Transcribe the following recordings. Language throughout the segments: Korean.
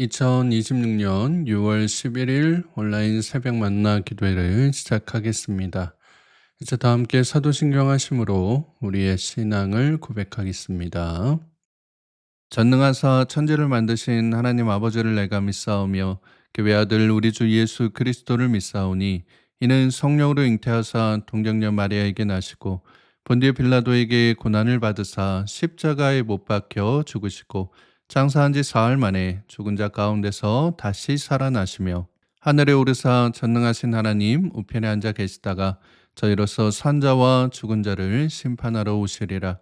2026년 6월 11일 온라인 새벽 만나 기도회를 시작하겠습니다. 이제 다 함께 사도신경 하심으로 우리의 신앙을 고백하겠습니다. 전능하사 천지를 만드신 하나님 아버지를 내가 믿사오며 그 외아들 우리 주 예수 그리스도를 믿사오니 이는 성령으로 잉태하사 동정녀 마리아에게 나시고 본디오 빌라도에게 고난을 받으사 십자가에 못 박혀 죽으시고 장사한 지 사흘 만에 죽은 자 가운데서 다시 살아나시며 하늘에 오르사 전능하신 하나님 우편에 앉아 계시다가 저희로서 산자와 죽은 자를 심판하러 오시리라.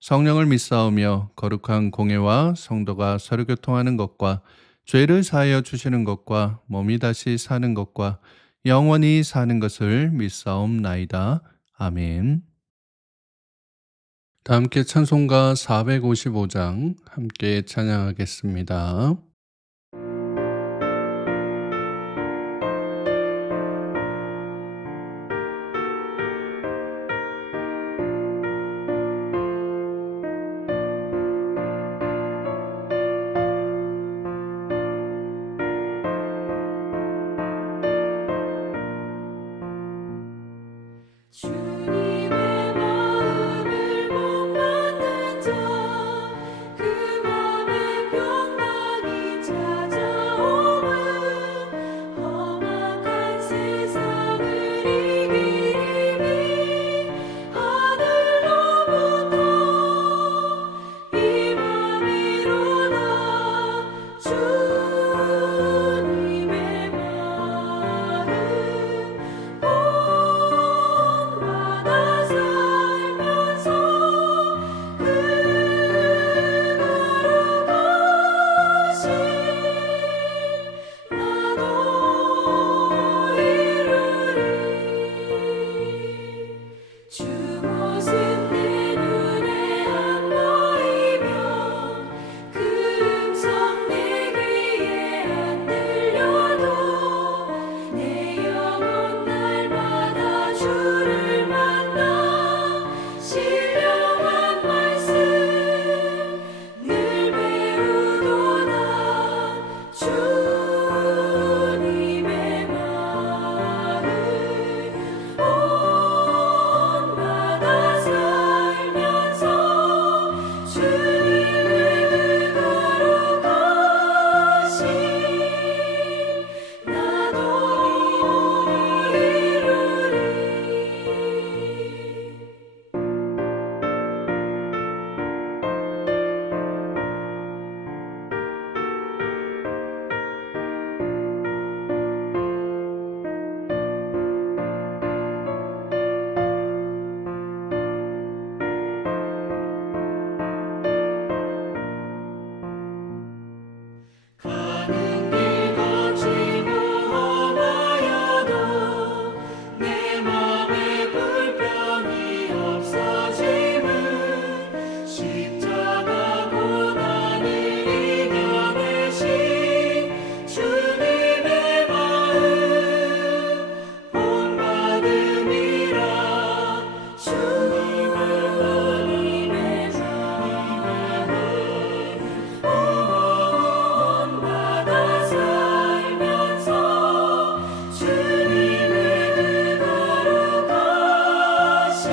성령을 믿사오며 거룩한 공예와 성도가 서로 교통하는 것과 죄를 사하여 주시는 것과 몸이 다시 사는 것과 영원히 사는 것을 믿사옵나이다. 아멘. 다 함께 찬송가 455장 함께 찬양하겠습니다. 주님의 마음을 못 받는 자 그 맘에 평강이 찾아오면 험악한 세상을 이기리니 하늘로부터 임함이로다. 주님의 마음 본받아 살면서 그거룩하신 나도 이루리. 주 모습 내 눈에 안 보이며 그 음성 내 귀에 안 들려도 내 영혼 날마다 주를 만나 신령한 말씀 늘 배우도다. 주님의 마음 본받아 살면서 주님의 거룩하신 나도 이루리. 가는 길 거치고 험하여도 내 맘에 불평이 없어짐은 십자가 고난을 이겨내신 주님의 마음 본받음이라. 주님의 본받아 살면서 주님의 거룩하신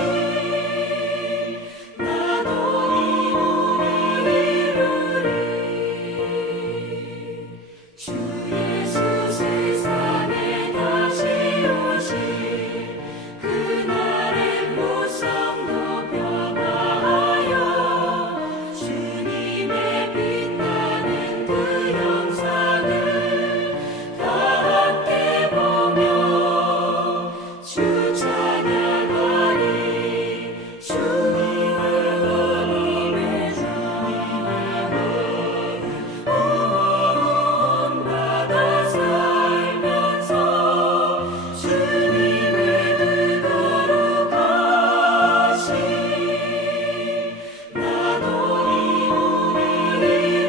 나도 이루리. 주 예수 세상에 다시 오실 그날의 무성도 변화하여 주님의 빛나는 그 영상을 다 함께 보며 주 찬양하리. 주님의 본받아 살면서 주님의 거룩하신 나도 이루리.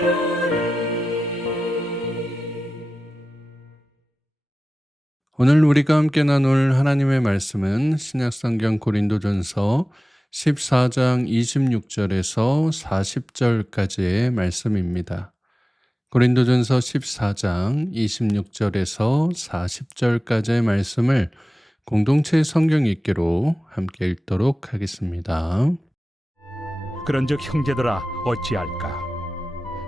오늘 우리가 함께 나눌 하나님의 말씀은 신약성경 고린도전서 14장 26절에서 40절까지의 말씀입니다. 고린도전서 14장 26절에서 40절까지의 말씀을 공동체 성경 읽기로 함께 읽도록 하겠습니다. 그런즉 형제들아 어찌할까?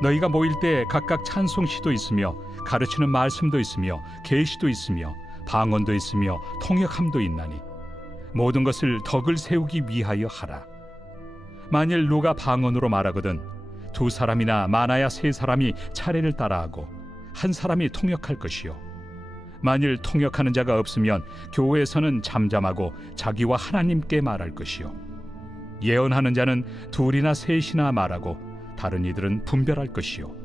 너희가 모일 때 각각 찬송시도 있으며 가르치는 말씀도 있으며 계시도 있으며 방언도 있으며 통역함도 있나니 모든 것을 덕을 세우기 위하여 하라. 만일 누가 방언으로 말하거든 두 사람이나 많아야 세 사람이 차례를 따라하고 한 사람이 통역할 것이요 만일 통역하는 자가 없으면 교회에서는 잠잠하고 자기와 하나님께 말할 것이요 예언하는 자는 둘이나 셋이나 말하고 다른 이들은 분별할 것이요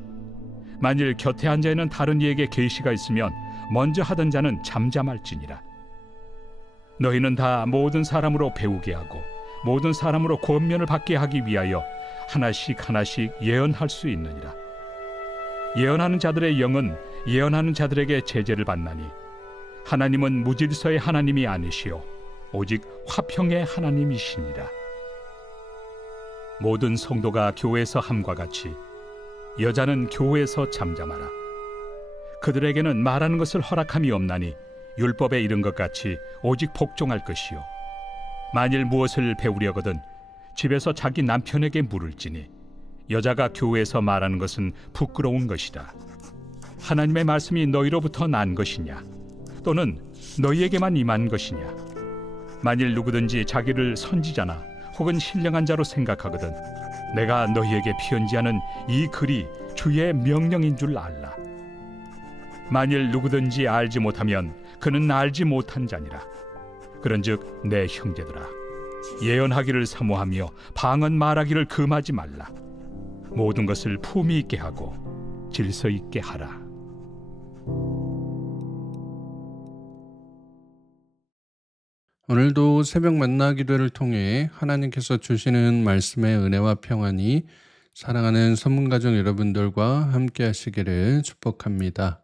만일 곁에 앉아 있는 다른 이에게 계시가 있으면 먼저 하던 자는 잠잠할지니라. 너희는 다 모든 사람으로 배우게 하고 모든 사람으로 권면을 받게 하기 위하여 하나씩 하나씩 예언할 수 있느니라. 예언하는 자들의 영은 예언하는 자들에게 제재를 받나니 하나님은 무질서의 하나님이 아니시오 오직 화평의 하나님이시니라. 모든 성도가 교회에서 함과 같이 여자는 교회에서 잠잠하라. 그들에게는 말하는 것을 허락함이 없나니 율법에 이른 것 같이 오직 복종할 것이요 만일 무엇을 배우려거든 집에서 자기 남편에게 물을지니 여자가 교회에서 말하는 것은 부끄러운 것이다. 하나님의 말씀이 너희로부터 난 것이냐 또는 너희에게만 임한 것이냐. 만일 누구든지 자기를 선지자나 혹은 신령한 자로 생각하거든 내가 너희에게 편지하는 이 글이 주의 명령인 줄 알라. 만일 누구든지 알지 못하면 그는 알지 못한 자니라. 그런즉 내 형제들아 예언하기를 사모하며 방언 말하기를 금하지 말라. 모든 것을 품위 있게 하고 질서 있게 하라. 오늘도 새벽 만나 기도를 통해 하나님께서 주시는 말씀의 은혜와 평안이 사랑하는 선문가족 여러분들과 함께 하시기를 축복합니다.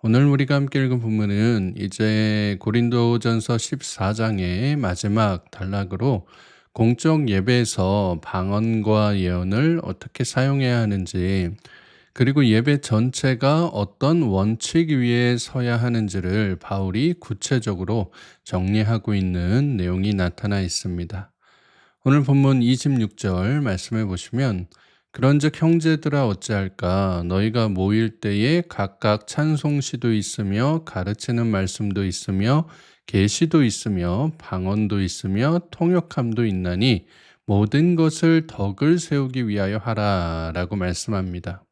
오늘 우리가 함께 읽은 본문은 이제 고린도전서 14장의 마지막 단락으로 공적 예배에서 방언과 예언을 어떻게 사용해야 하는지, 그리고 예배 전체가 어떤 원칙 위에 서야 하는지를 바울이 구체적으로 정리하고 있는 내용이 나타나 있습니다. 오늘 본문 26절 말씀해 보시면 그런즉 형제들아 어찌할까? 너희가 모일 때에 각각 찬송시도 있으며 가르치는 말씀도 있으며 계시도 있으며 방언도 있으며 통역함도 있나니 모든 것을 덕을 세우기 위하여 하라 라고 말씀합니다.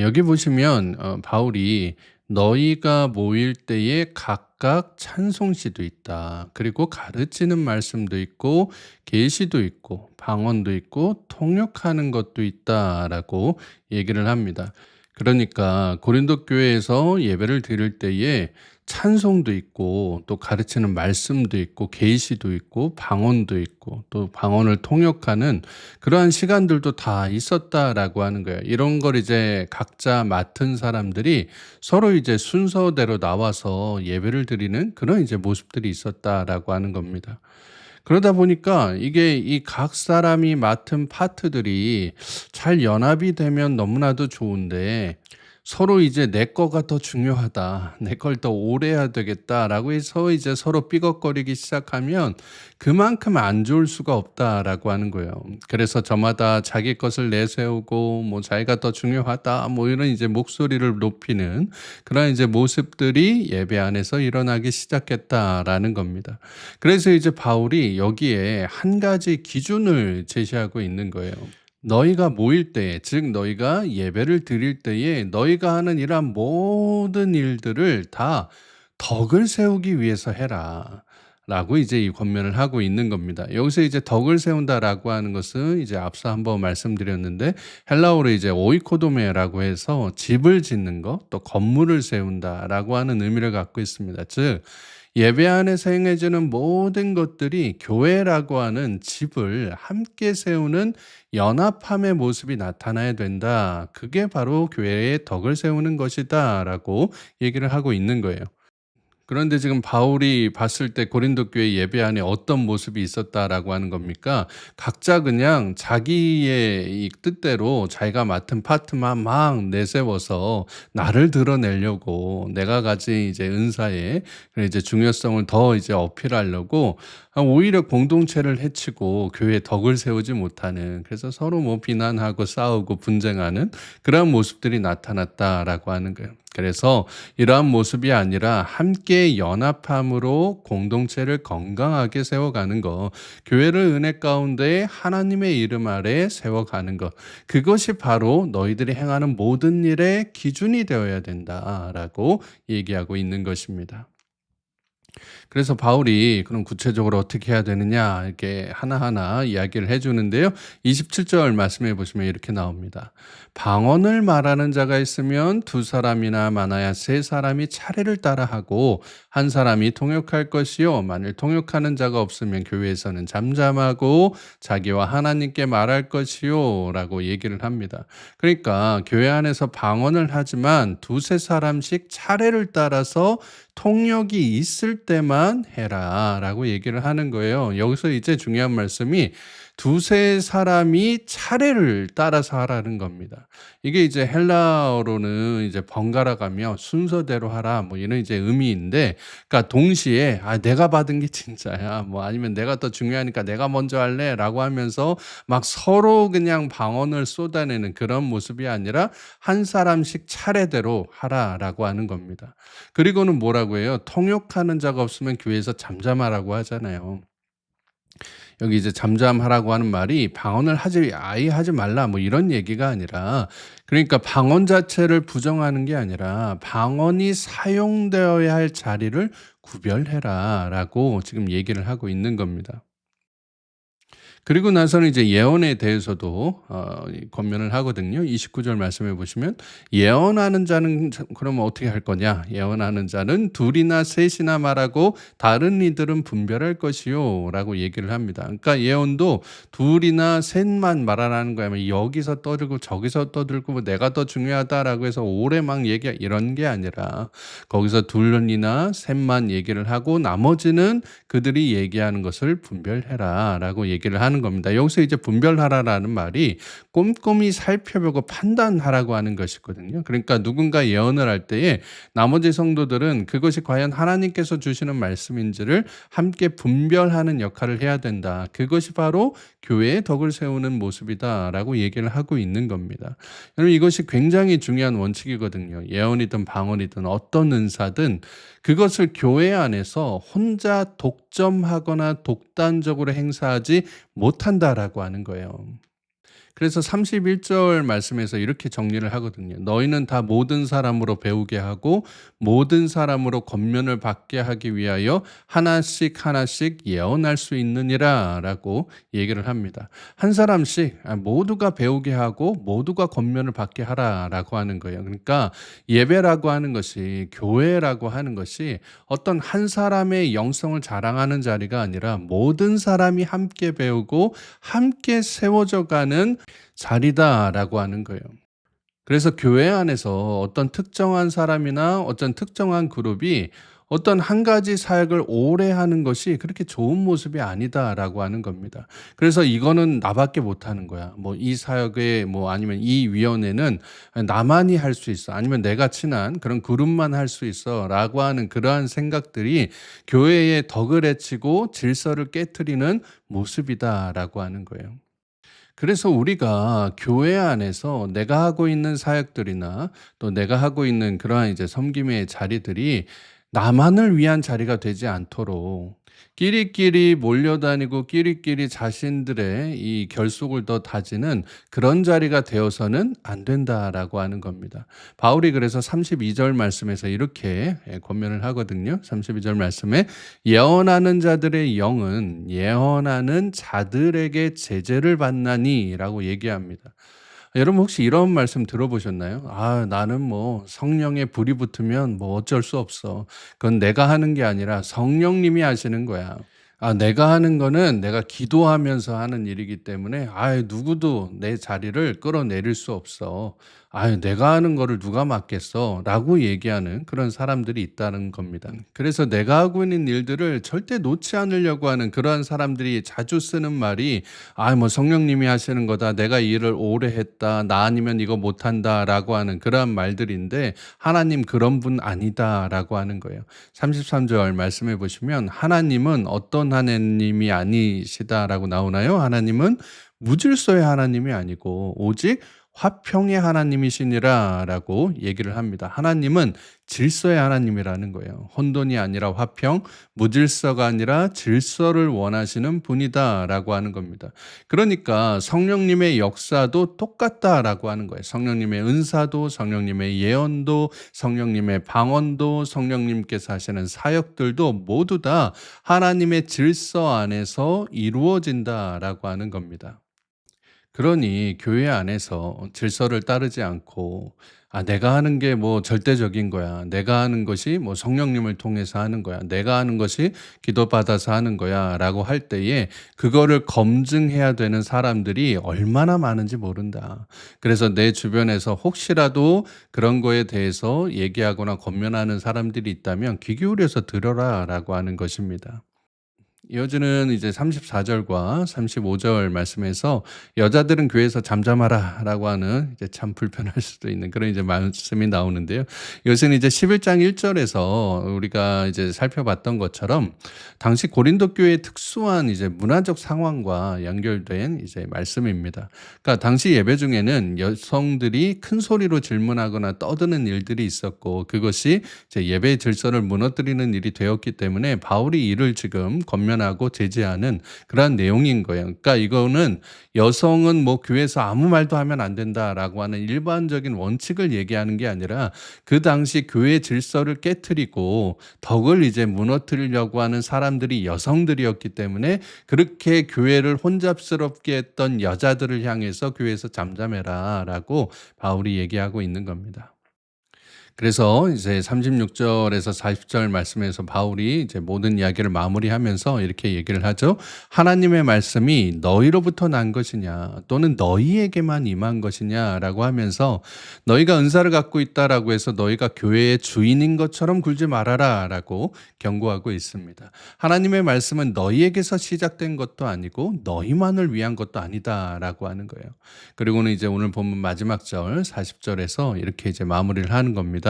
여기 보시면 바울이 너희가 모일 때에 각각 찬송시도 있다. 그리고 가르치는 말씀도 있고 계시도 있고 방언도 있고 통역하는 것도 있다라고 얘기를 합니다. 그러니까 고린도 교회에서 예배를 드릴 때에 찬송도 있고 또 가르치는 말씀도 있고 계시도 있고 방언도 있고 또 방언을 통역하는 그러한 시간들도 다 있었다라고 하는 거예요. 이런 걸 이제 각자 맡은 사람들이 서로 이제 순서대로 나와서 예배를 드리는 그런 이제 모습들이 있었다라고 하는 겁니다. 그러다 보니까 이게 이 각 사람이 맡은 파트들이 잘 연합이 되면 너무나도 좋은데 서로 이제 내 거가 더 중요하다. 내 걸 더 오래 해야 되겠다라고 해서 이제 서로 삐걱거리기 시작하면 그만큼 안 좋을 수가 없다라고 하는 거예요. 그래서 저마다 자기 것을 내세우고 뭐 자기가 더 중요하다 뭐 이런 이제 목소리를 높이는 그런 이제 모습들이 예배 안에서 일어나기 시작했다라는 겁니다. 그래서 이제 바울이 여기에 한 가지 기준을 제시하고 있는 거예요. 너희가 모일 때, 즉 너희가 예배를 드릴 때에 너희가 하는 이러한 모든 일들을 다 덕을 세우기 위해서 해라 라고 이제 이 권면을 하고 있는 겁니다. 여기서 이제 덕을 세운다라고 하는 것은 이제 앞서 한번 말씀드렸는데 헬라어로 이제 오이코도메라고 해서 집을 짓는 것, 또 건물을 세운다라고 하는 의미를 갖고 있습니다. 즉 예배 안에서 행해지는 모든 것들이 교회라고 하는 집을 함께 세우는 연합함의 모습이 나타나야 된다. 그게 바로 교회의 덕을 세우는 것이다 라고 얘기를 하고 있는 거예요. 그런데 지금 바울이 봤을 때 고린도 교회 예배 안에 어떤 모습이 있었다라고 하는 겁니까? 각자 그냥 자기의 이 뜻대로 자기가 맡은 파트만 막 내세워서 나를 드러내려고 내가 가진 이제 은사에 이제 중요성을 더 이제 어필하려고 오히려 공동체를 해치고 교회에 덕을 세우지 못하는, 그래서 서로 뭐 비난하고 싸우고 분쟁하는 그런 모습들이 나타났다라고 하는 거예요. 그래서 이러한 모습이 아니라 함께 연합함으로 공동체를 건강하게 세워가는 것, 교회를 은혜 가운데 하나님의 이름 아래 세워가는 것, 그것이 바로 너희들이 행하는 모든 일의 기준이 되어야 된다라고 얘기하고 있는 것입니다. 그래서 바울이 그럼 구체적으로 어떻게 해야 되느냐 이렇게 하나하나 이야기를 해주는데요. 27절 말씀해 보시면 이렇게 나옵니다. 방언을 말하는 자가 있으면 두 사람이나 많아야 세 사람이 차례를 따라하고 한 사람이 통역할 것이요, 만일 통역하는 자가 없으면 교회에서는 잠잠하고 자기와 하나님께 말할 것이요 라고 얘기를 합니다. 그러니까 교회 안에서 방언을 하지만 두세 사람씩 차례를 따라서 통역이 있을 때만 해라 라고 얘기를 하는 거예요. 여기서 이제 중요한 말씀이 두세 사람이 차례를 따라서 하라는 겁니다. 이게 이제 헬라어로는 이제 번갈아 가며 순서대로 하라 뭐 이런 이제 의미인데, 그러니까 동시에 내가 받은 게 진짜야 뭐 아니면 내가 더 중요하니까 내가 먼저 할래라고 하면서 막 서로 그냥 방언을 쏟아내는 그런 모습이 아니라 한 사람씩 차례대로 하라라고 하는 겁니다. 그리고는 뭐라고 해요? 통역하는 자가 없으면 교회에서 잠잠하라고 하잖아요. 여기 이제 잠잠하라고 하는 말이 방언을 아예 하지 말라 뭐 이런 얘기가 아니라, 그러니까 방언 자체를 부정하는 게 아니라 방언이 사용되어야 할 자리를 구별해라라고 지금 얘기를 하고 있는 겁니다. 그리고 나서는 이제 예언에 대해서도 권면을 하거든요. 29절 말씀해 보시면 예언하는 자는 그러면 어떻게 할 거냐? 예언하는 자는 둘이나 셋이나 말하고 다른 이들은 분별할 것이요 라고 얘기를 합니다. 그러니까 예언도 둘이나 셋만 말하라는 거야. 여기서 떠들고 저기서 떠들고 뭐 내가 더 중요하다라고 해서 오래 막 얘기 이런 게 아니라 거기서 둘이나 셋만 얘기를 하고 나머지는 그들이 얘기하는 것을 분별해라라고 얘기를 하는 겁니다. 여기서 이제 분별하라라는 말이 꼼꼼히 살펴보고 판단하라고 하는 것이거든요. 그러니까 누군가 예언을 할 때에 나머지 성도들은 그것이 과연 하나님께서 주시는 말씀인지를 함께 분별하는 역할을 해야 된다. 그것이 바로 교회의 덕을 세우는 모습이다라고 얘기를 하고 있는 겁니다. 여러분, 이것이 굉장히 중요한 원칙이거든요. 예언이든 방언이든 어떤 은사든 그것을 교회 안에서 혼자 독점하거나 독단적으로 행사하지 못한다라고 하는 거예요. 그래서 31절 말씀에서 이렇게 정리를 하거든요. 너희는 다 모든 사람으로 배우게 하고 모든 사람으로 권면을 받게 하기 위하여 하나씩 하나씩 예언할 수 있느니라 라고 얘기를 합니다. 한 사람씩 모두가 배우게 하고 모두가 권면을 받게 하라라고 하는 거예요. 그러니까 예배라고 하는 것이, 교회라고 하는 것이 어떤 한 사람의 영성을 자랑하는 자리가 아니라 모든 사람이 함께 배우고 함께 세워져 가는 자리다라고 하는 거예요. 그래서 교회 안에서 어떤 특정한 사람이나 어떤 특정한 그룹이 어떤 한 가지 사역을 오래 하는 것이 그렇게 좋은 모습이 아니다라고 하는 겁니다. 그래서 이거는 나밖에 못하는 거야. 뭐 이 사역에 뭐 아니면 이 위원회는 나만이 할 수 있어. 아니면 내가 친한 그런 그룹만 할 수 있어라고 하는 그러한 생각들이 교회의 덕을 해치고 질서를 깨트리는 모습이다라고 하는 거예요. 그래서 우리가 교회 안에서 내가 하고 있는 사역들이나 또 내가 하고 있는 그러한 이제 섬김의 자리들이 나만을 위한 자리가 되지 않도록 끼리끼리 몰려다니고 끼리끼리 자신들의 이 결속을 더 다지는 그런 자리가 되어서는 안 된다라고 하는 겁니다. 바울이 그래서 32절 말씀에서 이렇게 권면을 하거든요. 32절 말씀에 예언하는 자들의 영은 예언하는 자들에게 제재를 받나니라고 얘기합니다. 여러분 혹시 이런 말씀 들어보셨나요? 나는 뭐 성령에 불이 붙으면 뭐 어쩔 수 없어. 그건 내가 하는 게 아니라 성령님이 하시는 거야. 내가 하는 거는 내가 기도하면서 하는 일이기 때문에 누구도 내 자리를 끌어내릴 수 없어. 내가 하는 거를 누가 맡겠어?"라고 얘기하는 그런 사람들이 있다는 겁니다. 그래서 내가 하고 있는 일들을 절대 놓지 않으려고 하는 그러한 사람들이 자주 쓰는 말이 뭐 성령님이 하시는 거다. 내가 이 일을 오래 했다. 나 아니면 이거 못 한다라고 하는 그러한 말들인데 하나님 그런 분 아니다라고 하는 거예요. 33절 말씀해 보시면 하나님은 어떤 하나님이 아니시다라고 나오나요? 하나님은 무질서의 하나님이 아니고 오직 화평의 하나님이시니라라고 얘기를 합니다. 하나님은 질서의 하나님이라는 거예요. 혼돈이 아니라 화평, 무질서가 아니라 질서를 원하시는 분이다라고 하는 겁니다. 그러니까 성령님의 역사도 똑같다라고 하는 거예요. 성령님의 은사도, 성령님의 예언도, 성령님의 방언도, 성령님께서 하시는 사역들도 모두 다 하나님의 질서 안에서 이루어진다라고 하는 겁니다. 그러니 교회 안에서 질서를 따르지 않고 내가 하는 게 뭐 절대적인 거야. 내가 하는 것이 뭐 성령님을 통해서 하는 거야. 내가 하는 것이 기도받아서 하는 거야라고 할 때에 그거를 검증해야 되는 사람들이 얼마나 많은지 모른다. 그래서 내 주변에서 혹시라도 그런 거에 대해서 얘기하거나 권면하는 사람들이 있다면 귀 기울여서 들어라라고 하는 것입니다. 이어지는 이제 34절과 35절 말씀에서 "여자들은 교회에서 잠잠하라."라고 하는 이제 참 불편할 수도 있는 그런 이제 말씀이 나오는데요. 이것은 이제 11장 1절에서 우리가 이제 살펴봤던 것처럼 당시 고린도 교회의 특수한 이제 문화적 상황과 연결된 이제 말씀입니다. 그러니까 당시 예배 중에는 여성들이 큰 소리로 질문하거나 떠드는 일들이 있었고 그것이 이제 예배의 질서를 무너뜨리는 일이 되었기 때문에 바울이 이를 지금 권면하고 제지하는 그러한 내용인 거예요. 그러니까 이거는 여성은 뭐 교회에서 아무 말도 하면 안 된다라고 하는 일반적인 원칙을 얘기하는 게 아니라 그 당시 교회 질서를 깨트리고 덕을 이제 무너뜨리려고 하는 사람들이 여성들이었기 때문에 그렇게 교회를 혼잡스럽게 했던 여자들을 향해서 교회에서 잠잠해라라고 바울이 얘기하고 있는 겁니다. 그래서 이제 36절에서 40절 말씀에서 바울이 이제 모든 이야기를 마무리하면서 이렇게 얘기를 하죠. "하나님의 말씀이 너희로부터 난 것이냐 또는 너희에게만 임한 것이냐라고 하면서 너희가 은사를 갖고 있다라고 해서 너희가 교회의 주인인 것처럼 굴지 말아라라고 경고하고 있습니다. 하나님의 말씀은 너희에게서 시작된 것도 아니고 너희만을 위한 것도 아니다라고 하는 거예요. 그리고는 이제 오늘 본문 마지막 절 40절에서 이렇게 이제 마무리를 하는 겁니다.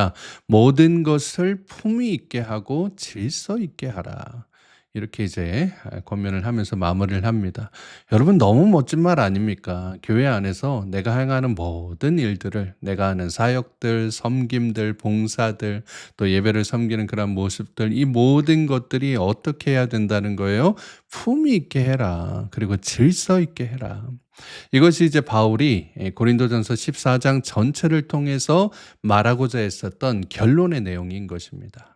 모든 것을 품위 있게 하고 질서 있게 하라. 이렇게 이제 권면을 하면서 마무리를 합니다. 여러분 너무 멋진 말 아닙니까? 교회 안에서 내가 행하는 모든 일들을 내가 하는 사역들, 섬김들, 봉사들, 또 예배를 섬기는 그런 모습들 이 모든 것들이 어떻게 해야 된다는 거예요? 품위 있게 해라. 그리고 질서 있게 해라. 이것이 이제 바울이 고린도전서 14장 전체를 통해서 말하고자 했었던 결론의 내용인 것입니다.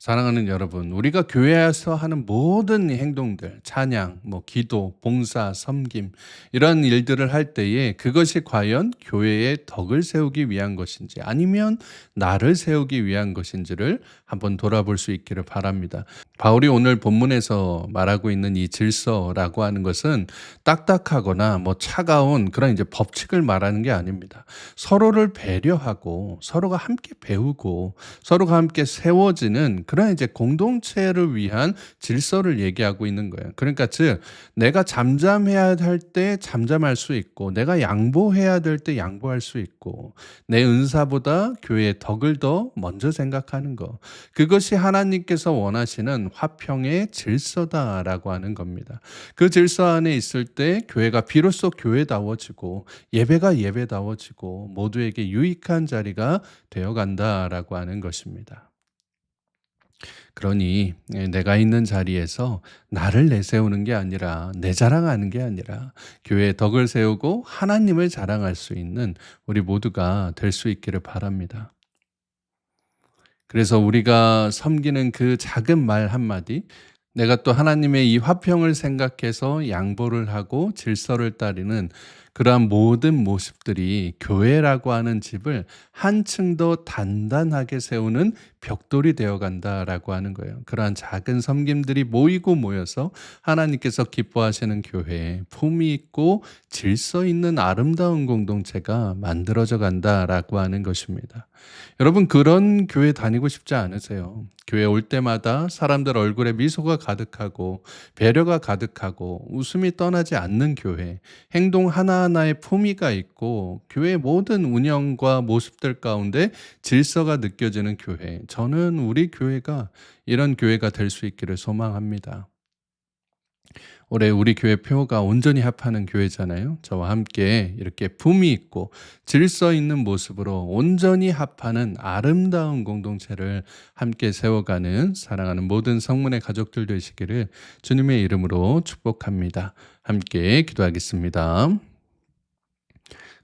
사랑하는 여러분, 우리가 교회에서 하는 모든 행동들, 찬양, 기도, 봉사, 섬김 이런 일들을 할 때에 그것이 과연 교회의 덕을 세우기 위한 것인지 아니면 나를 세우기 위한 것인지를 한번 돌아볼 수 있기를 바랍니다. 바울이 오늘 본문에서 말하고 있는 이 질서라고 하는 것은 딱딱하거나 차가운 그런 이제 법칙을 말하는 게 아닙니다. 서로를 배려하고 서로가 함께 배우고 서로가 함께 세워지는 그런 이제 공동체를 위한 질서를 얘기하고 있는 거예요. 그러니까 즉 내가 잠잠해야 할 때 잠잠할 수 있고 내가 양보해야 될 때 양보할 수 있고 내 은사보다 교회의 덕을 더 먼저 생각하는 거. 그것이 하나님께서 원하시는 화평의 질서다라고 하는 겁니다. 그 질서 안에 있을 때 교회가 비로소 교회다워지고 예배가 예배다워지고 모두에게 유익한 자리가 되어간다라고 하는 것입니다. 그러니 내가 있는 자리에서 나를 내세우는 게 아니라 내 자랑하는 게 아니라 교회의 덕을 세우고 하나님을 자랑할 수 있는 우리 모두가 될 수 있기를 바랍니다. 그래서 우리가 섬기는 그 작은 말 한마디, 내가 또 하나님의 이 화평을 생각해서 양보를 하고 질서를 따르는 그러한 모든 모습들이 교회라고 하는 집을 한층 더 단단하게 세우는 벽돌이 되어 간다라고 하는 거예요. 그러한 작은 섬김들이 모이고 모여서 하나님께서 기뻐하시는 교회, 품위 있고 질서 있는 아름다운 공동체가 만들어져 간다라고 하는 것입니다. 여러분, 그런 교회 다니고 싶지 않으세요? 교회 올 때마다 사람들 얼굴에 미소가 가득하고 배려가 가득하고 웃음이 떠나지 않는 교회, 행동 하나하나에 품위가 있고 교회의 모든 운영과 모습들 가운데 질서가 느껴지는 교회. 저는 우리 교회가 이런 교회가 될 수 있기를 소망합니다. 올해 우리 교회 표가 온전히 합하는 교회잖아요. 저와 함께 이렇게 품위 있고 질서 있는 모습으로 온전히 합하는 아름다운 공동체를 함께 세워가는 사랑하는 모든 성문의 가족들 되시기를 주님의 이름으로 축복합니다. 함께 기도하겠습니다.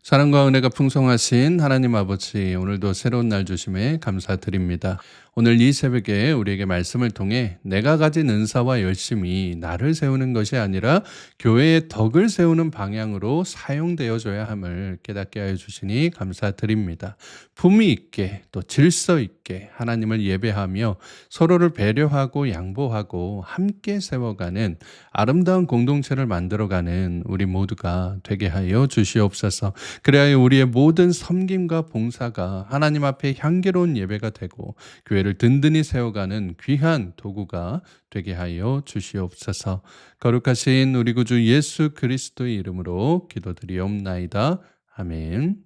사랑과 은혜가 풍성하신 하나님 아버지, 오늘도 새로운 날 주심에 감사드립니다. 오늘 이 새벽에 우리에게 말씀을 통해 내가 가진 은사와 열심이 나를 세우는 것이 아니라 교회의 덕을 세우는 방향으로 사용되어져야 함을 깨닫게 하여 주시니 감사드립니다. 품위 있게 또 질서 있게 하나님을 예배하며 서로를 배려하고 양보하고 함께 세워가는 아름다운 공동체를 만들어가는 우리 모두가 되게 하여 주시옵소서. 그래야 우리의 모든 섬김과 봉사가 하나님 앞에 향기로운 예배가 되고 교회를 든든히 세워가는 귀한 도구가 되게 하여 주시옵소서. 거룩하신 우리 구주 예수 그리스도의 이름으로 기도드리옵나이다. 아멘.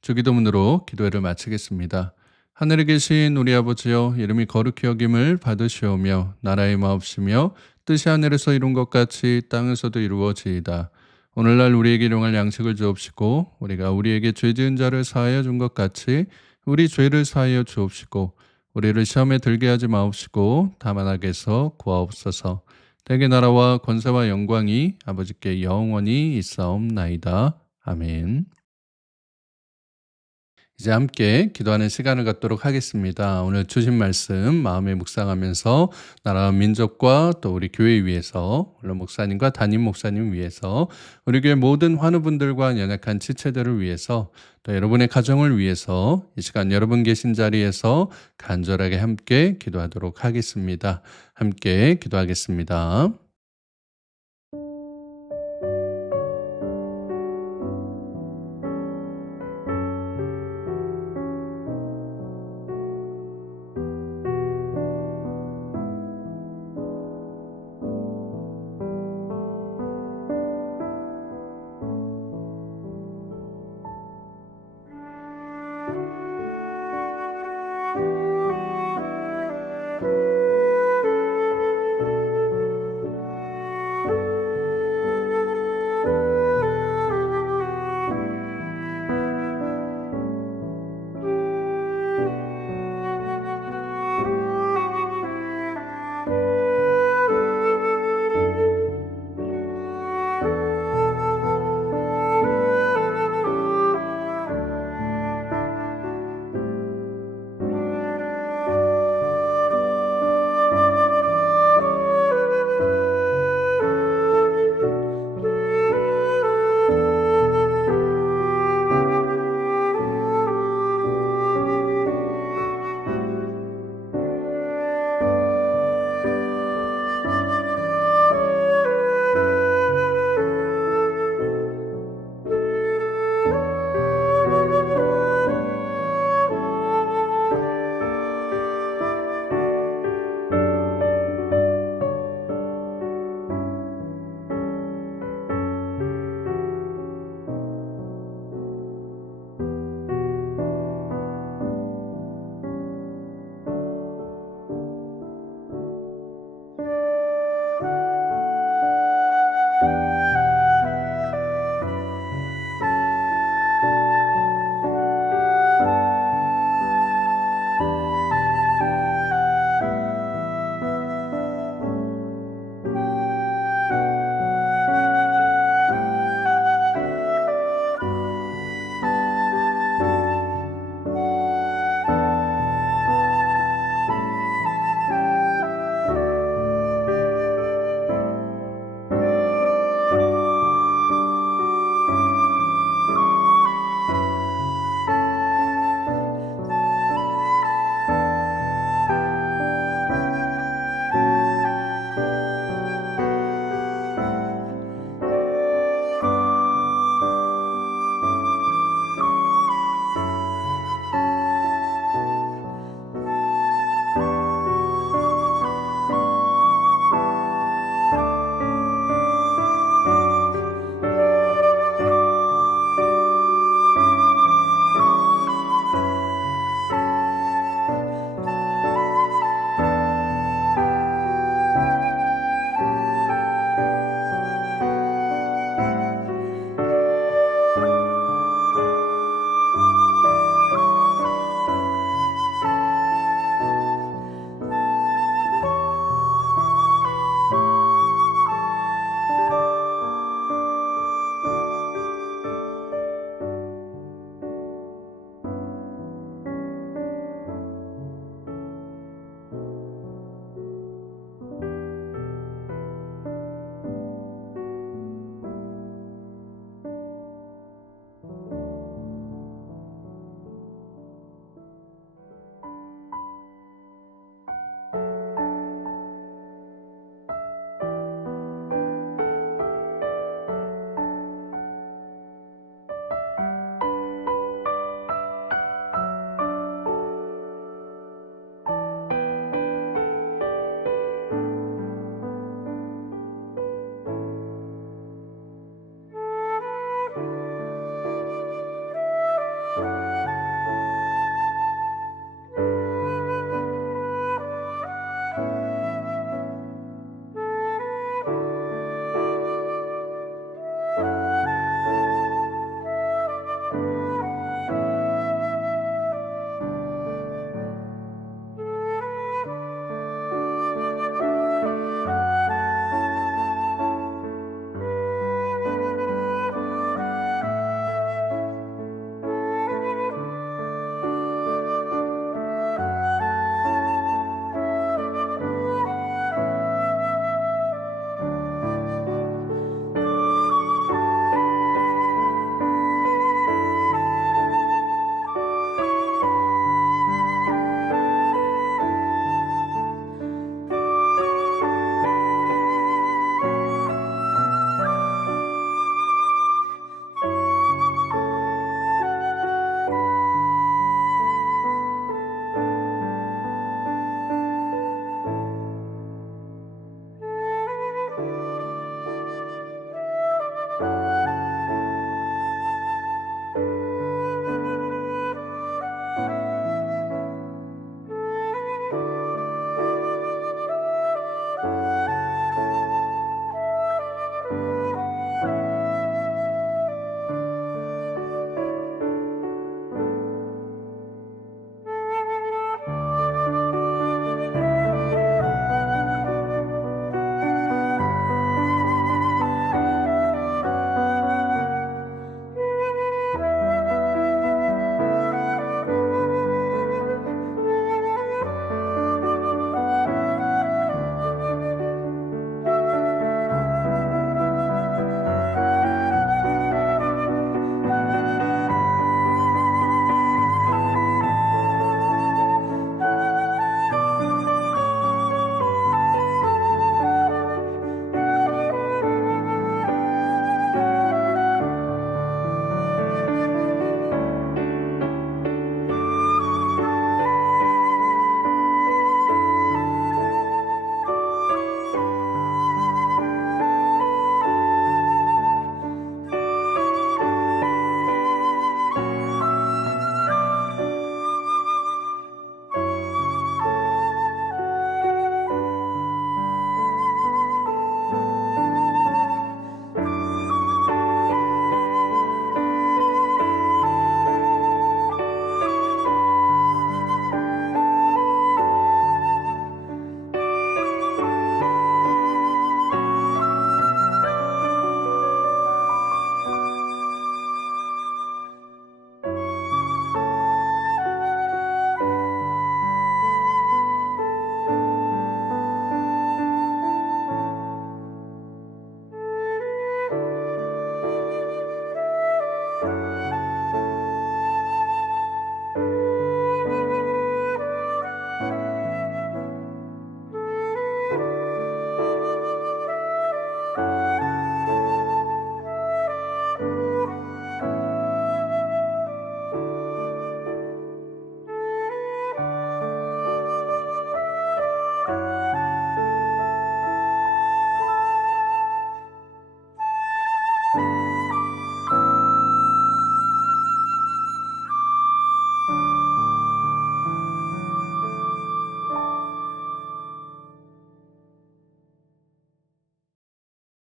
주기도문으로 기도회를 마치겠습니다. 하늘에 계신 우리 아버지여, 이름이 거룩히 여김을 받으시오며 나라의 마옵시며 뜻이 하늘에서 이룬 것 같이 땅에서도 이루어지이다. 오늘날 우리에게 일용할 양식을 주옵시고 우리가 우리에게 죄 지은 자를 사하여 준 것 같이 우리 죄를 사하여 주옵시고 우리를 시험에 들게 하지 마옵시고 다만 악에서 구하옵소서. 대개 나라와 권세와 영광이 아버지께 영원히 있사옵나이다. 아멘. 이제 함께 기도하는 시간을 갖도록 하겠습니다. 오늘 주신 말씀 마음에 묵상하면서 나라와 민족과 또 우리 교회 위해서, 물론 목사님과 담임 목사님 위해서, 우리 교회 모든 환우분들과 연약한 지체들을 위해서, 또 여러분의 가정을 위해서 이 시간 여러분 계신 자리에서 간절하게 함께 기도하도록 하겠습니다. 함께 기도하겠습니다.